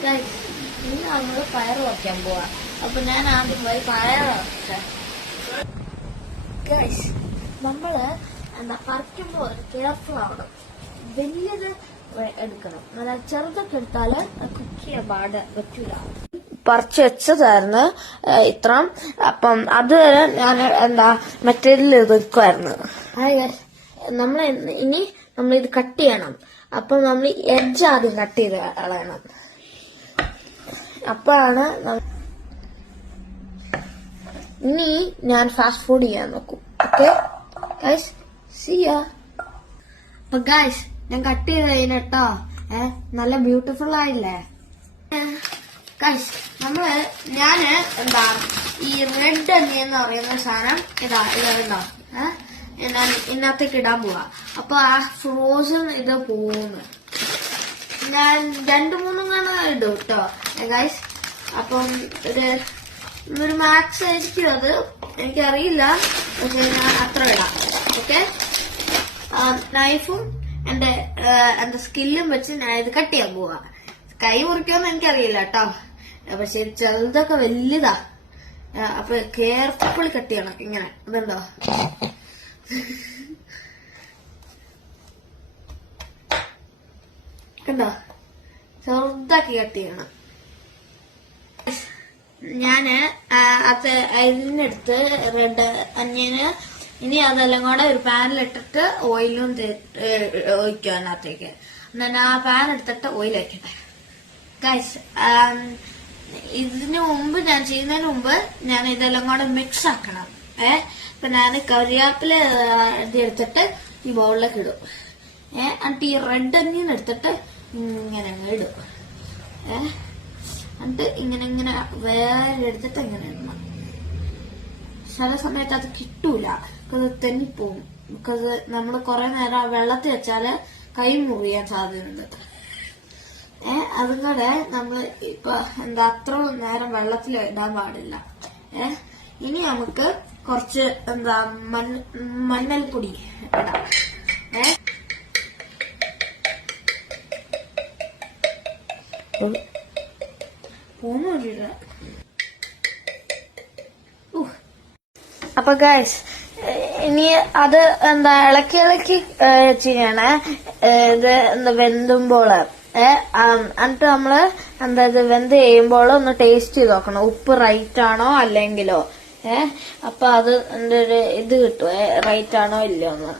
ഇന്ന് നമ്മള് പയർ വയ്ക്കാൻ പോവാ. അപ്പൊ ഞാൻ ആദ്യം പോയി പയർ വയ്ക്കാം. നമ്മള് പറിക്കുമ്പോ കെയർഫുൾ ആവണം. വലിയത് എടുക്കണം. നല്ല ചെറുതൊക്കെ എടുത്താല് കുക്ക് ചെയ്യാൻ പറ്റൂല. പറിച്ചു വെച്ചതായിരുന്നു ഇത്ര. അപ്പം അത് ഞാൻ മറ്റേതിൽ വെക്കുമായിരുന്നു. ഇനി നമ്മളിത് കട്ട് ചെയ്യണം. അപ്പൊ നമ്മൾ എഡ്ജ് ആദ്യം കട്ട് ചെയ്ത് കളയണം. അപ്പോഴാണ് ഇനി ഞാൻ ഫാസ്റ്റ് ഫുഡ് ചെയ്യാൻ നോക്കും. ഓക്കെ ഗൈസ്, സീ യാ. അപ്പൊ ഗൈസ് ഞാൻ കട്ട് ചെയ്ത് കഴിഞ്ഞിട്ടോ. നല്ല ബ്യൂട്ടിഫുൾ ആയില്ലേ ഗൈസ്? ഞാന് ഈ റെഡ് എന്ന് പറയുന്ന സാധനം ഇതുണ്ടോ ഞാൻ ഇതിനകത്തേക്ക് ഇടാൻ പോവാ. അപ്പൊ ആ ഫ്രോസൺ ഇത് പോകുന്നു. ഞാൻ 2-3 ഇടും കേട്ടോ ഗൈസ്. അപ്പം ഒരു മാക്സ് ആയിരിക്കും അത്, എനിക്കറിയില്ല. പക്ഷെ ഞാൻ അത്ര ഇടാം. ഓക്കെ, നൈഫും എന്റെ സ്കില്ലും വെച്ച് ഞാൻ ഇത് കട്ട് ചെയ്യാൻ പോവാ. കൈ മുറിക്കുമെന്ന് എനിക്കറിയില്ല കേട്ടോ. പക്ഷെ ചെറുതൊക്കെ വലുതാ. അപ്പൊ കെയർഫുള്ളി കട്ട് ചെയ്യണം. ഇങ്ങനെ ഇതുണ്ടോ? കണ്ടോ? ചെറുതാക്കി കട്ട് ചെയ്യണം. ഞാന് ഇതിനെടുത്ത് റെഡ് അന്യന് ഇനി അതെല്ലാം കൂടെ ഒരു പാനിലിട്ടിട്ട് ഓയിലും ഒഴിക്കും അതിനകത്തേക്ക്. എന്നാൽ ആ പാൻ എടുത്തിട്ട് ഓയിൽ വയ്ക്കട്ടെ ഗൈസ്. ഇതിനു മുമ്പ് ഞാൻ ചെയ്യുന്നതിന് മുമ്പ് ഞാൻ ഇതെല്ലാം കൂടെ മിക്സ് ആക്കണം. ഇപ്പൊ ഞാൻ കറിവേപ്പില എടുത്തിട്ട് ഈ ബൗളിലേക്ക് ഇടും. എന്നിട്ട് ഈ റെഡ് അന്യൻ എടുത്തിട്ട് ഇങ്ങനെ ഇടും. എന്നിട്ട് ഇങ്ങനെ വേറെ എടുത്തിട്ട് ഇങ്ങനെ ഇടണം. ചില സമയത്ത് അത് കിട്ടൂല, അത് തെന്നിപ്പോവും. ബിക്കോസ് നമ്മൾ കുറെ നേരം വെള്ളത്തിൽ വെച്ചാല് കൈ മുറിയാൻ സാധ്യതയുണ്ട്. അതും കൂടെ നമ്മള് ഇപ്പൊ അത്ര നേരം വെള്ളത്തിൽ ഇടാൻ പാടില്ല. ഇനി നമുക്ക് കുറച്ച് മഞ്ഞൾപ്പൊടി ഇടാം. അപ്പൊ ഗൈസ് ഇനി അത് ഇളക്കി ചെയ്യണേ. ഇത് വെന്തുമ്പോള് എന്നിട്ട് നമ്മള് ഇത് വെന്ത് ചെയ്യുമ്പോൾ ഒന്ന് ടേസ്റ്റ് ചെയ്ത് നോക്കണം. ഉപ്പ് റൈറ്റ് ആണോ അല്ലെങ്കിലോ. അപ്പൊ അത് ഇത് കിട്ടും, റൈറ്റ് ആണോ ഇല്ലയോ എന്ന്.